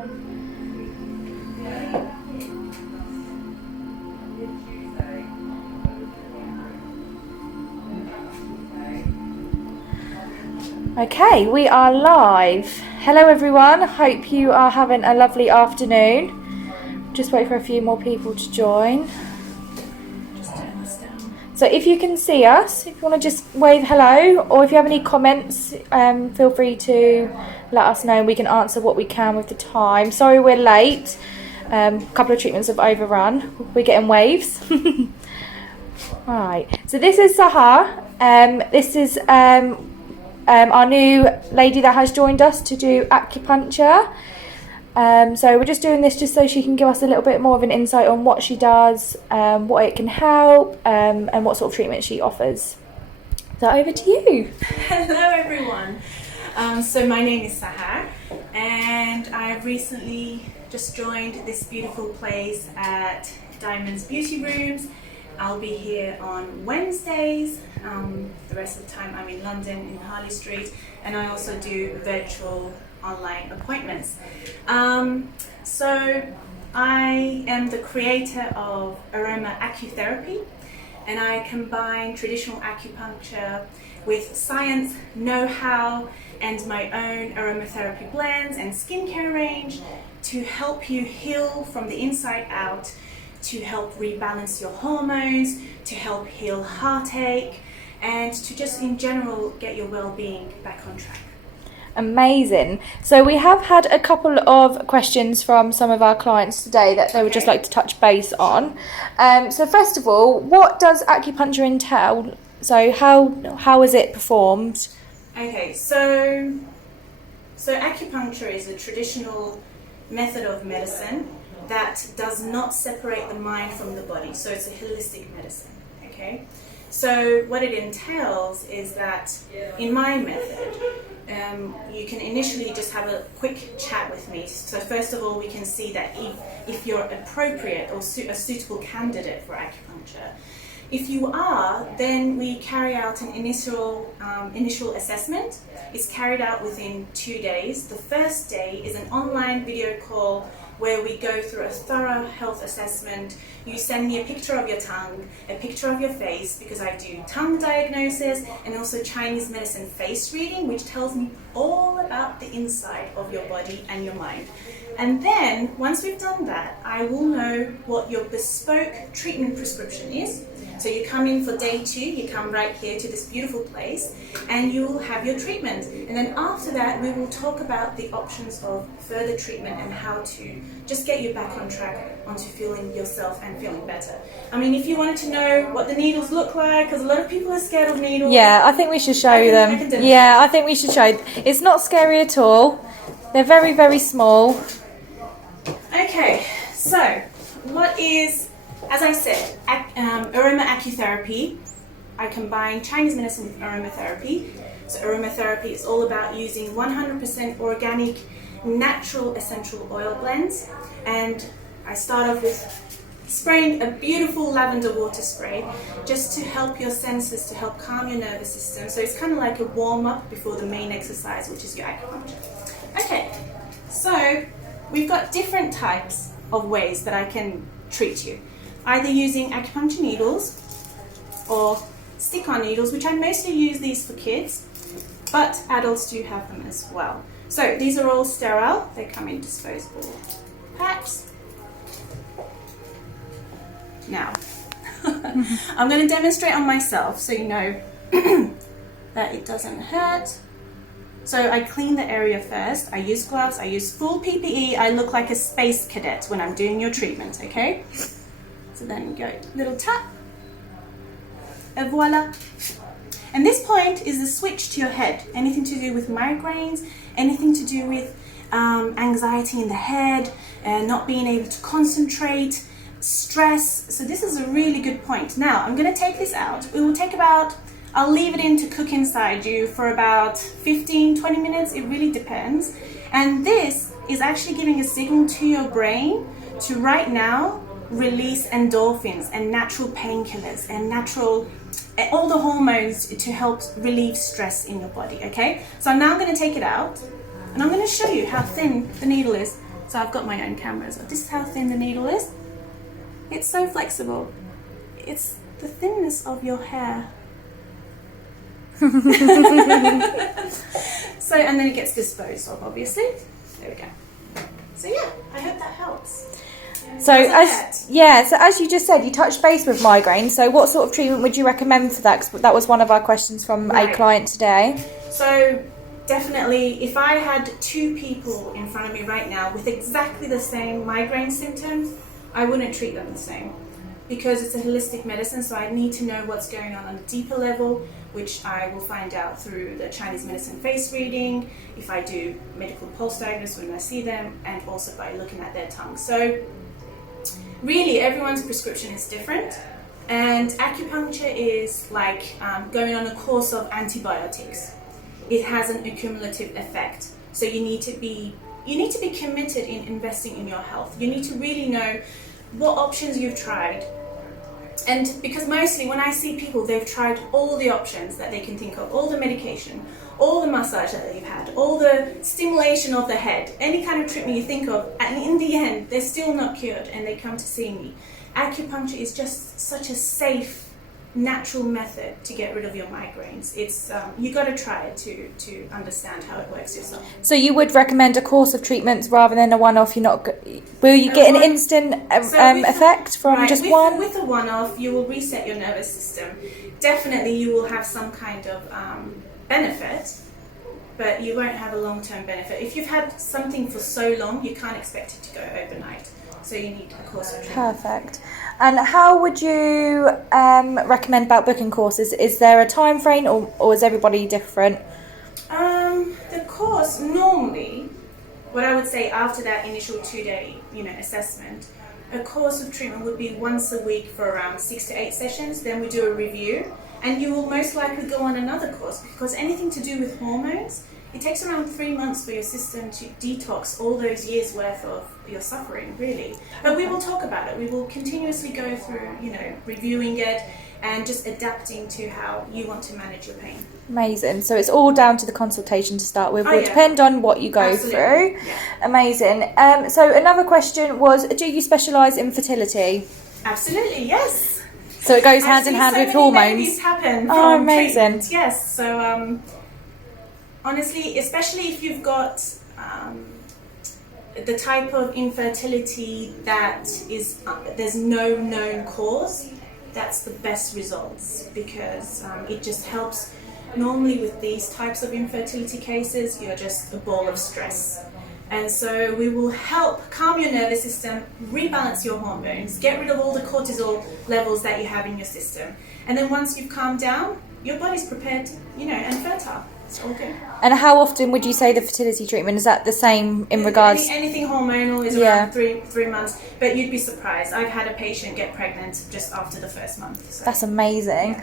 Okay, we are live. Hello everyone, hope you are having a lovely afternoon. Just wait for a few more people to join. Just turn this down. So if you can see us, if you want to just wave hello, or if you have any comments, feel free to let us know and we can answer what we can with the time. Sorry we're late, a couple of treatments have overrun, we're getting waves. Right, so this is Sahar, this is our new lady that has joined us to do acupuncture. So we're just doing this just so she can give us a little bit more of an insight on what she does, what it can help, and what sort of treatment she offers. So over to you. Hello everyone. So my name is Sahar and I've recently just joined this beautiful place at Diamond's Beauty Rooms. I'll be here on Wednesdays. The rest of the time I'm in London in Harley Street, and I also do virtual online appointments. So I am the creator of Aroma Acutherapy, and I combine traditional acupuncture with science, know-how, and my own aromatherapy blends and skincare range to help you heal from the inside out, to help rebalance your hormones, to help heal heartache, and to just in general get your well-being back on track. Amazing. So we have had a couple of questions from some of our clients today that they would just like to touch base on. So first of all, what does acupuncture entail? So how is it performed? Okay, so acupuncture is a traditional method of medicine that does not separate the mind from the body. So it's a holistic medicine, okay? So what it entails is that in my method, you can initially just have a quick chat with me. So first of all, we can see that if you're appropriate or a suitable candidate for acupuncture. If you are, then we carry out an initial assessment. It's carried out within 2 days. The first day is an online video call where we go through a thorough health assessment. You send me a picture of your tongue, a picture of your face, because I do tongue diagnosis and also Chinese medicine face reading, which tells me all about the inside of your body and your mind. And then, once we've done that, I will know what your bespoke treatment prescription is. So you come in for day 2, you come right here to this beautiful place, and you will have your treatment. And then after that, we will talk about the options of further treatment and how to just get you back on track onto feeling yourself and feeling better. I mean, if you wanted to know what the needles look like, because a lot of people are scared of needles. Yeah, I think we should show them. I think we should show. It's not scary at all. They're very, very small. Okay, so what is, as I said, aroma acutherapy. I combine Chinese medicine with aromatherapy. So aromatherapy is all about using 100% organic, natural essential oil blends. And I start off with spraying a beautiful lavender water spray just to help your senses, to help calm your nervous system. So it's kind of like a warm-up before the main exercise, which is your acupuncture. Okay, so we've got different types of ways that I can treat you. Either using acupuncture needles or stick-on needles, which I mostly use these for kids, but adults do have them as well. So these are all sterile. They come in disposable packs. Now, I'm going to demonstrate on myself so you know that it doesn't hurt. So I clean the area first. I use gloves. I use full PPE. I look like a space cadet when I'm doing your treatment, okay? So then we go little tap, and voila. And this point is the switch to your head. Anything to do with migraines, anything to do with anxiety in the head, not being able to concentrate, stress. So this is a really good point. Now I'm going to take this out. It will take about, I'll leave it in to cook inside you for about 15-20 minutes. It really depends. And this is actually giving a signal to your brain to right now release endorphins and natural painkillers and all the hormones to help relieve stress in your body, okay? So now I'm going to take it out and I'm going to show you how thin the needle is. So I've got my own camera as well. This is how thin the needle is. It's so flexible. It's the thinness of your hair. So, and then it gets disposed of, obviously. There we go. So yeah, I hope that helps. So as you just said, you touched base with migraine. So what sort of treatment would you recommend for that? 'Cause that was one of our questions from a client today. So definitely, if I had two people in front of me right now with exactly the same migraine symptoms, I wouldn't treat them the same, because it's a holistic medicine. So I need to know what's going on a deeper level, which I will find out through the Chinese medicine face reading, if I do medical pulse diagnosis when I see them, and also by looking at their tongue. So really, everyone's prescription is different, and acupuncture is like going on a course of antibiotics. It has an accumulative effect. So you need to be committed in investing in your health. You need to really know what options you've tried. And because mostly when I see people, they've tried all the options that they can think of, all the medication, all the massage that they've had, all the stimulation of the head, any kind of treatment you think of, and in the end, they're still not cured, and they come to see me. Acupuncture is just such a safe, natural method to get rid of your migraines. It's you got to try it to understand how it works yourself. So you would recommend a course of treatments rather than a one-off? Will you get an instant effect from just one? With a one-off, you will reset your nervous system. Definitely, you will have some kind of benefit, but you won't have a long-term benefit. If you've had something for so long, you can't expect it to go overnight. So you need a course of treatment. Perfect. And how would you recommend about booking courses? Is there a time frame, or is everybody different? The course, normally, what I would say after that initial 2-day, assessment, a course of treatment would be once a week for around 6 to 8 sessions. Then we do a review, and you will most likely go on another course, because anything to do with hormones, it takes around 3 months for your system to detox all those years worth of your suffering, really. But we will talk about it. We will continuously go through, reviewing it and just adapting to how you want to manage your pain. Amazing. So it's all down to the consultation to start with. Will depend on what you go through. Yeah. Amazing. So another question was, do you specialise in fertility? Absolutely, yes. So it goes hand in hand with hormones. Babies happen from amazing. Treatment. Yes. So honestly, especially if you've got the type of infertility that is there's no known cause, that's the best results, because it just helps. Normally with these types of infertility cases, you're just a ball of stress. And so we will help calm your nervous system, rebalance your hormones, get rid of all the cortisol levels that you have in your system. And then once you've calmed down, your body's prepared, and fertile. It's all good. And how often would you say the fertility treatment, is that the same in regards? Anything hormonal is around 3 months, but you'd be surprised. I've had a patient get pregnant just after the first month. So. That's amazing.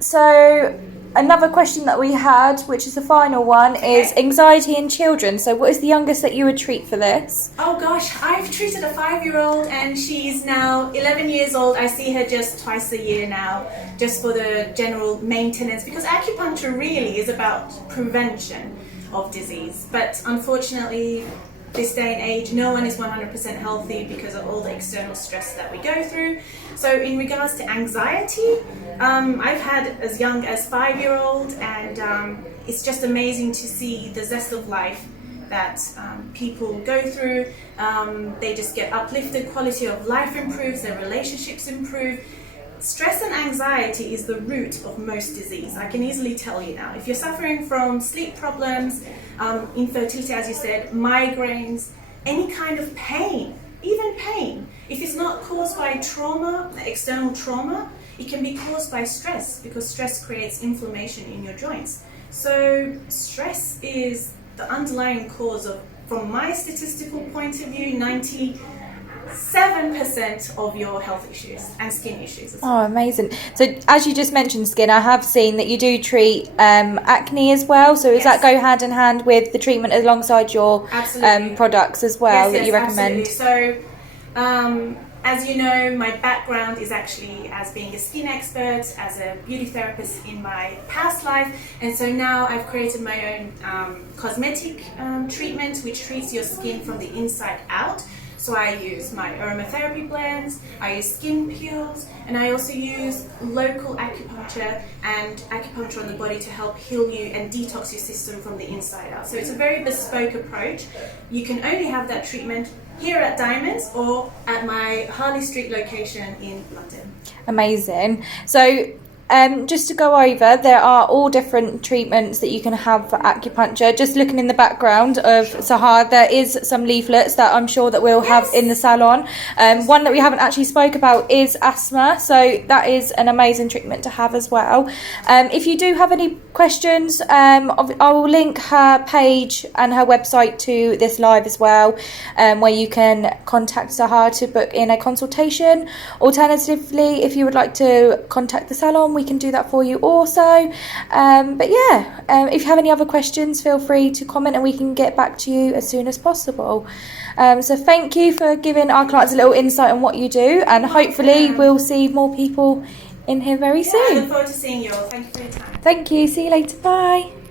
So another question that we had, which is the final one, is anxiety in children. So what is the youngest that you would treat for this? Oh gosh, I've treated a 5-year-old, and she's now 11 years old. I see her just twice a year now, just for the general maintenance, because acupuncture really is about prevention of disease. But unfortunately, this day and age, no one is 100% healthy because of all the external stress that we go through. So in regards to anxiety, I've had as young as 5-year-old, and it's just amazing to see the zest of life that people go through. They just get uplifted, quality of life improves, their relationships improve. Stress and anxiety is the root of most disease. I can easily tell you now. If you're suffering from sleep problems, infertility, as you said, migraines, any kind of pain, even pain, if it's not caused by trauma, external trauma, it can be caused by stress, because stress creates inflammation in your joints. So stress is the underlying cause of, from my statistical point of view, 97% of your health issues and skin issues as well. Oh, amazing. So as you just mentioned skin, I have seen that you do treat acne as well. So does that go hand in hand with the treatment alongside your products as well that you recommend? Absolutely. So As you know, my background is actually as being a skin expert, as a beauty therapist in my past life, and so now I've created my own cosmetic treatment which treats your skin from the inside out. So I use my aromatherapy blends, I use skin peels, and I also use local acupuncture and acupuncture on the body to help heal you and detox your system from the inside out. So it's a very bespoke approach. You can only have that treatment here at Diamonds or at my Harley Street location in London. Amazing. So just to go over, there are all different treatments that you can have for acupuncture. Just looking in the background of Sahar, there is some leaflets that I'm sure that we'll have in the salon. One that we haven't actually spoke about is asthma, so that is an amazing treatment to have as well. If you do have any questions, I will link her page and her website to this live as well, where you can contact Sahar to book in a consultation. Alternatively, if you would like to contact the salon, we can do that for you also. But yeah, if you have any other questions, feel free to comment and we can get back to you as soon as possible. So thank you for giving our clients a little insight on what you do, and hopefully we'll see more people in here very soon. I look forward to seeing you all. Thank you for your time. Thank you. See you later. Bye.